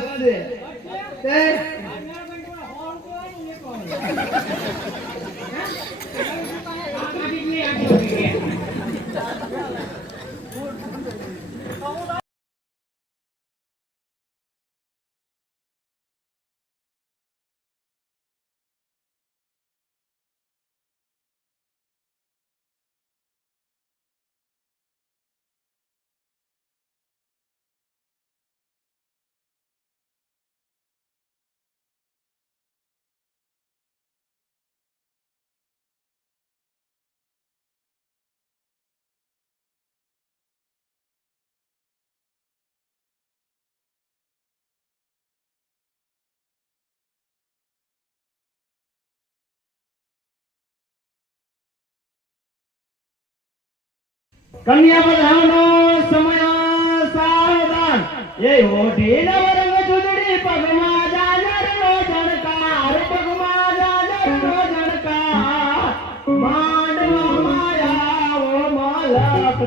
વધશે તે કન્યા બધાનો સમય સાવધાન એ ઓઢી નવરંગ ચૂંદડી પગમાં જાજરનો જણકાર પગમાં જાજરનો જણકાર માંડવા માયા ઓ મલક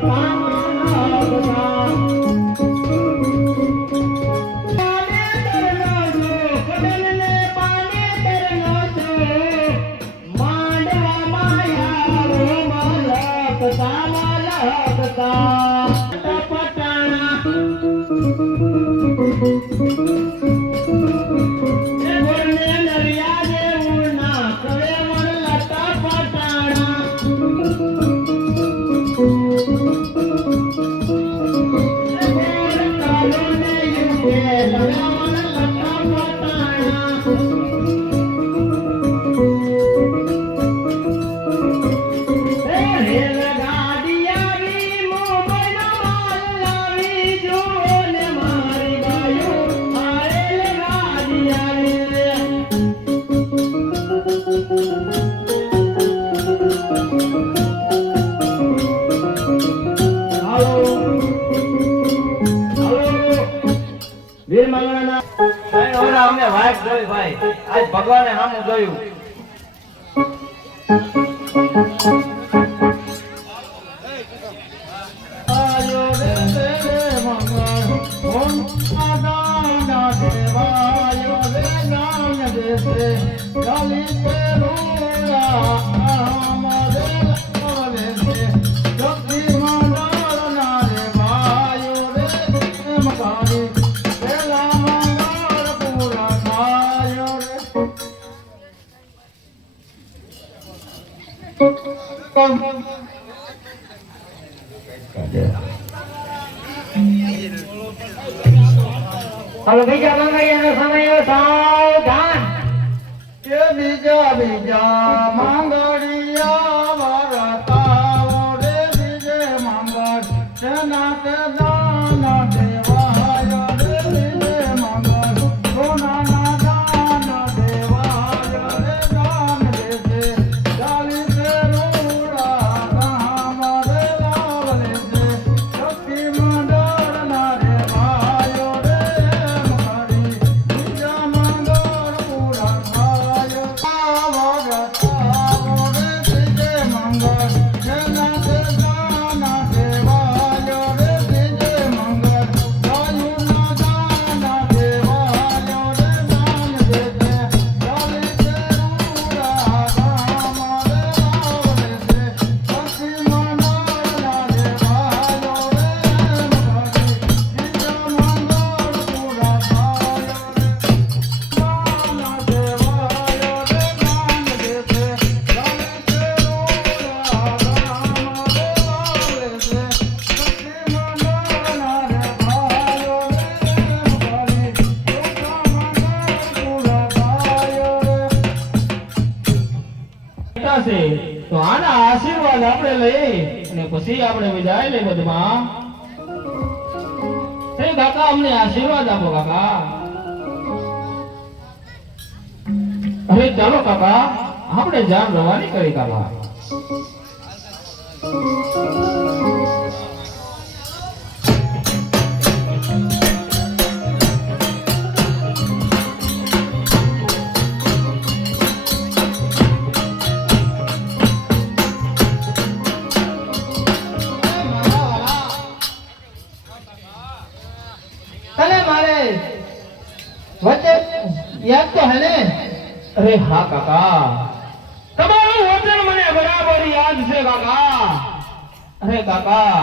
વીર મંગળના ભાઈ ઓલા અમે વાઈફ જોઈ ભાઈ આજ ભગવાને સામું જોયું આયો રે મંગળ ઓમ આદાના દેવાયો રે નામ દેસે ગાલી તે રોયા અમારે લાવે છે શક્તિ મંગળના રે ભાયો રે મકારી હવે બીજા મંગળિયાનો સમય સાવધાન કે બીજા મંગળિયા વરતાવો રે બીજે મંગળ તેના તે દાન દેવાય રે બીજે મંગળ સોનાના દાન દેવાય રે દાન દેશે ગાલી તે રોડા કામ રે લાવલે છે શક્તિ મંડળના રે ભાયો રે મકારી બીજા મંગળ પૂરા થાય વરતાવો રે બીજે મંગળ તેના તે દાન દેવાય રે બીજે મંગળ ગાયુના દાન દેવાય રે દાન દેશે ગાલી તે રોડા કામ રે લાવલે છે શક્તિ મંડળના રે ભાયો રે મકારી બીજા મંગળ પૂરા થાય દાન દેવાય રે દાન દેશે ગાલી તે રોડા કામ રે લાવલે છે શક્તિ મંડળના રે ભાયો રે મકારી બીજા મંગળ પૂરા થાય છે તો આના આશીર્વાદ આપણે લઈ અને પછી આપણે વિદાય લઈ બધમાં હે કાકા અમને આશીર્વાદ આપો કાકા હવે ચાલો કાકા આપણે જાન રવાની કરી કાકા તને મારે વચ્ચે યાદ તો હે ને? અરે હા કાકા, તમારું વચન મને બરાબર યાદ છે કાકા. અરે કાકા,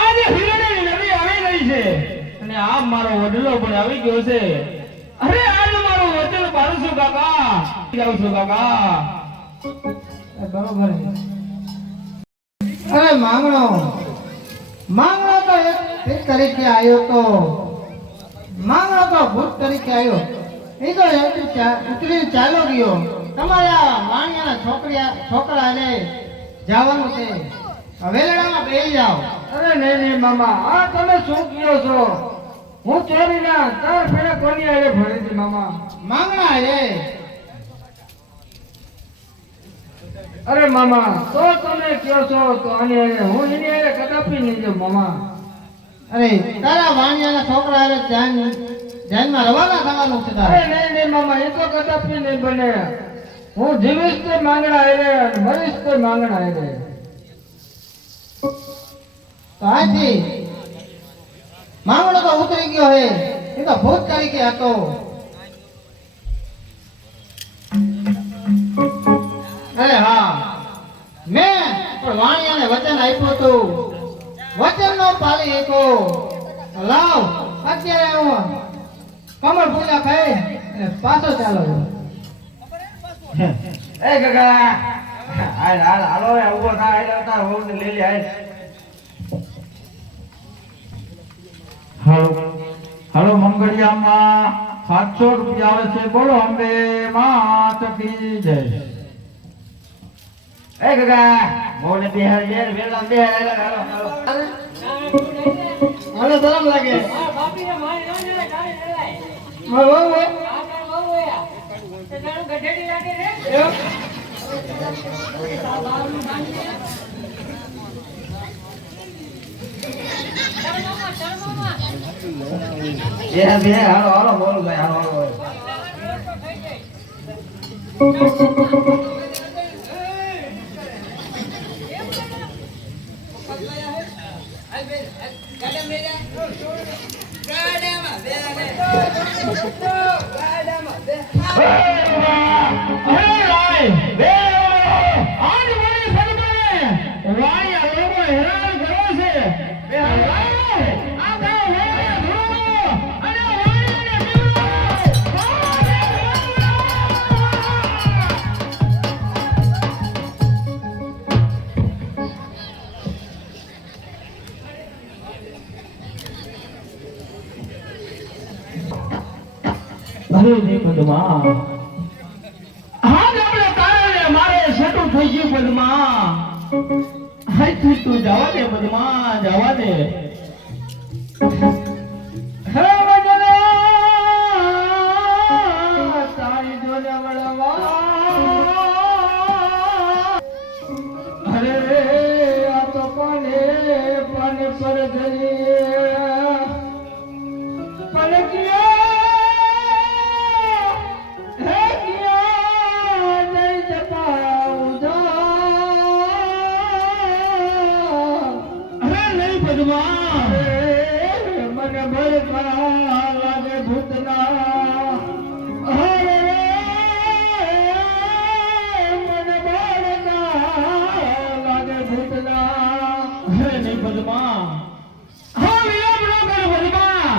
આજે હિરણની નદી આવી ગઈ છે અને આ મારો વડલો પણ આવી ગયો છે. અરે આજ મારું વચન પાડું છું કાકા, જાઉં છું કાકા. બરોબર છે. અરે માંગણો તો એક તરીકે આવ્યો તો માંગણો તો ભૂત તરીકે આવ્યો. એ તો ઉતરી ચાલો ગયો. તમારા વાણિયાના છોકરા ને જવાનું છે. વેલડામાં બેસી જાઓ. અરે નહીં મામા, આ તમે શું કહો છો? હું ચોરીના 4 ફેરા કોની આરે ભરી હતી મામા. માંગણા રે. અરે મામા, તો તમે કહો છો તો આની આરે હું એની આરે કદાપી નહીં જાઉં મામા. અરે તારા વાણિયાના છોકરા હારે ધ્યાનમાં રવાના થવાનું છે અરે તારે. નહીં મામા, એ તો કદાપી નહીં બને. હું જીવીશ તો માંગણા આરે અને મરીશ તો માંગણા આરે. તો આથી માંગણો તો ઉતરી ગયો હે. એ તો ભૂત તરીકે હતો. અરે હા, મેં પણ વાણિયાને વચન આપ્યું હતું. વચન નો પાલી એકો. લાવ અત્યારે હું કમળ પૂજા ખાઈ અને પાછો ચાલો. એ કાકા, હાલો હવે ઉભો થા. હાલ તાર વહુને લઈ લે. હાલો મંગળિયામાં 700 રૂપિયા આવે છે. બોલો અંબે માત કી જય. એ કાકા, વહુને બેહાડ દે, વેલા બેહાડ. હાલો. મને શરમ લાગે. મારો વહુ હોય. હાલો બોલ ભાઈ, હાલો. અરે રે પદ્મા, હા આપણે તારે મારે સેટું થઈ ગયું પદ્મા. હાય તું જવા દે પદ્મા, જવા દે. હે વજના તારી જોડે વળવા. અરે આ તો પાને પર ગઈ પલકિયા. મને ભરતા લાગે ભૂતના. મને લાગે ભૂતના. અરે નહીં પદ્મા, હા વિરામ ન કર પદ્મા.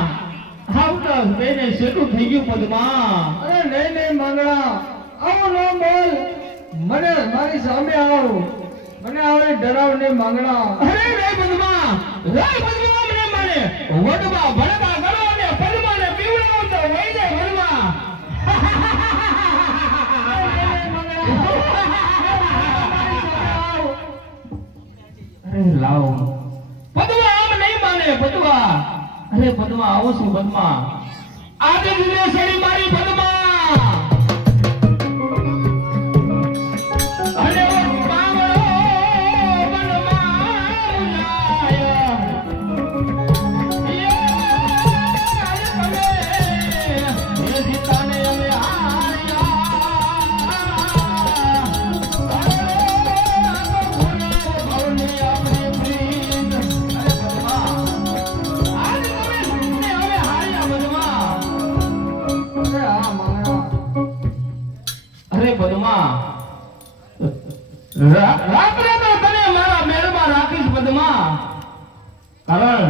હા તો બેને શેઠું થઈ ગયું પદ્મા. અરે નહીં માંગણા, આવું ન બોલ. મને મારી સામે આવ. મને આવે ડરાવ નહીં માંગણા. અરે નહીં પદ્મા, મને માને વડવા ભણવા ગણો ને પદ્માને પીવડાવો તો વઈ જાય વડવા. અરે લાવ પદ્મા, આમ નહીં માને પદ્મા. અરે પદ્મા આવો છું પદ્મા. આજે દિને સડી મારી પદ્મા. અરે રાત્રે તો તને મારા મહેલમાં રાખીશ પદ્મા, કારણ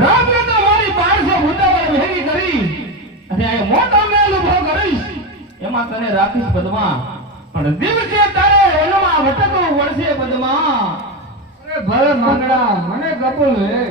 રાત્રે તો મારી પાસે ઉતાવળ ભેગી કરી અને આ મોટો મહેલ ઉભો કરીશ, એમાં તને રાખીશ પદ્મા. પણ દિવસે તારે વનમાં ભટકવું પડશે પદ્મા. અરે ભલે મંગળા, મને કબૂલ હે.